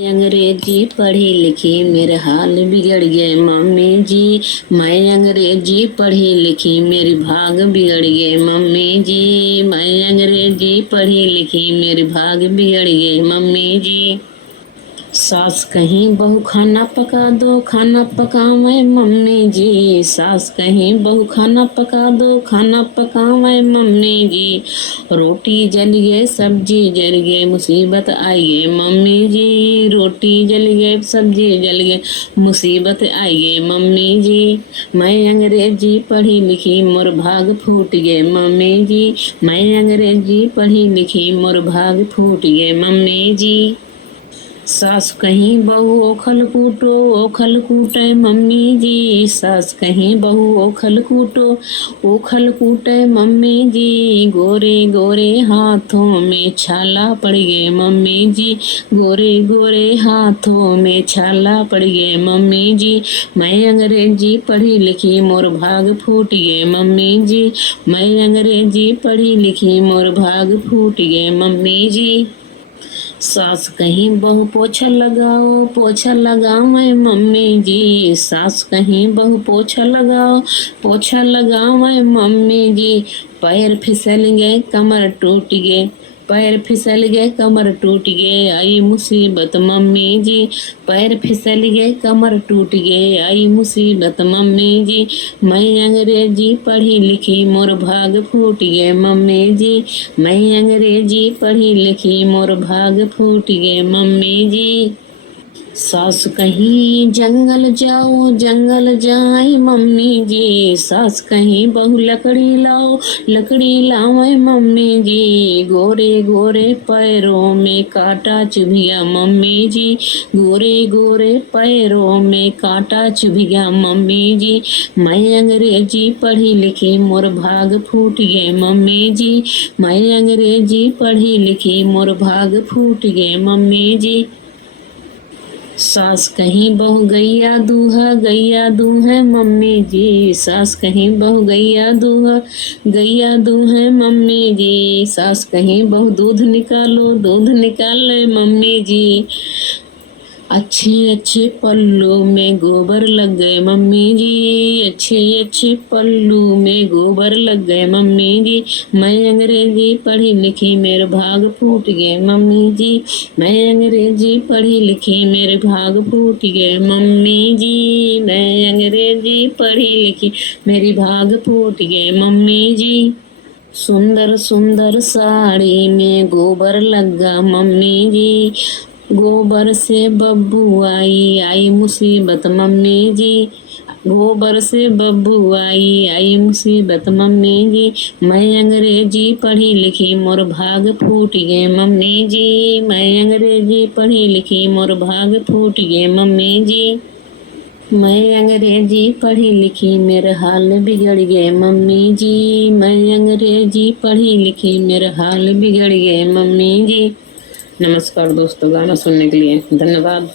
अंग्रेजी पढ़ी लिखी मेरे हाल बिगड़ गए मम्मी जी। मैं अंग्रेजी पढ़ी लिखी मेरी भाग बिगड़ गए मम्मी जी। मैं अंग्रेजी पढ़ी लिखी मेरी भाग बिगड़ गए मम्मी जी। सास कहीं बहू खाना पका दो, खाना पकावे मम्मी जी। सास कहीं बहू खाना पका दो, खाना पकावे मम्मी जी। रोटी जल गए सब्जी जल गए मुसीबत आई है मम्मी जी। रोटी जल गए सब्जी जल गए मुसीबत आई है मम्मी जी। मैं अंग्रेजी पढ़ी लिखी मोर भाग फूट गए मम्मी जी। मैं अंग्रेजी पढ़ी लिखी मोर भाग फूट गए मम्मी जी। सास कहीं बहू ओखल कूटो, ओखल कूटे मम्मी जी। सास कहीं बहू ओखल कूटो, ओखल कूटे मम्मी जी। गोरे गोरे हाथों में छाला पड़ गए मम्मी जी। गोरे गोरे हाथों में छाला पड़ गए मम्मी जी। मैं अंग्रेजी पढ़ी लिखी मोर भाग फूट गए मम्मी जी। मैं अंग्रेजी पढ़ी लिखी मोर भाग फूट गए मम्मी जी। सास कहीं बहू पोछा लगाओ, पोछा लगाओ मैं मम्मी जी। सास कहीं बहू पोछा लगाओ, पोछा लगाओ मैं मम्मी जी। पैर फिसल गए कमर टूट गए, पैर फिसल गए कमर टूट गए आई मुसीबत मम्मी जी। पैर फिसल गए कमर टूट गए आई मुसीबत मम्मी जी। मैं अंग्रेजी पढ़ी लिखी मोर भाग फूट गए मम्मी जी। मैं अंग्रेजी पढ़ी लिखी मोर भाग फूट गए मम्मी जी। सास कहीं जंगल जाओ, जंगल जाए मम्मी जी। सास कहीं बहू लकड़ी लाओ, लकड़ी लाओ मम्मी जी। गोरे गोरे पैरों में कांटा चुभ गया मम्मी जी। गोरे गोरे पैरों में कांटा चुभ गया मम्मी जी। मैं अंग्रेजी पढ़ी लिखी मोर भाग फूट गए मम्मी जी। मैं अंग्रेजी पढ़ी लिखी मोर भाग फूट गए मम्मी जी। सास कहीं बहू गैया दूहा, गैया दूहे मम्मी जी। सास कहीं बहू गैया दूहा, गैया दूहे मम्मी जी। सास कहीं बहू दूध निकालो, दूध निकाले मम्मी जी। अच्छे अच्छे पल्लू में गोबर लग गए मम्मी जी। अच्छे अच्छे पल्लू में गोबर लग गए मम्मी जी। मैं अंग्रेजी पढ़ी लिखी मेरे भाग फूट गए मम्मी जी। मैं अंग्रेजी पढ़ी लिखी मेरे भाग फूट गए मम्मी जी। मैं अंग्रेजी पढ़ी लिखी मेरी भाग फूट गए मम्मी जी। सुंदर सुंदर साड़ी में गोबर लगा मम्मी जी। गोबर से बब्बू आई आई मुसीबत मम्मी जी। गोबर से बब्बू आई आई मुसीबत मम्मी जी। मैं अंग्रेजी पढ़ी लिखी मोर भाग फूट गए मम्मी जी। मैं अंग्रेजी पढ़ी लिखी मोर भाग फूट गए मम्मी जी। मैं अंग्रेजी पढ़ी लिखी मेरे हाल बिगड़ गए मम्मी जी। मैं अंग्रेजी पढ़ी लिखी मेरे हाल बिगड़ गए मम्मी जी। नमस्कार दोस्तों, गाना सुनने के लिए धन्यवाद।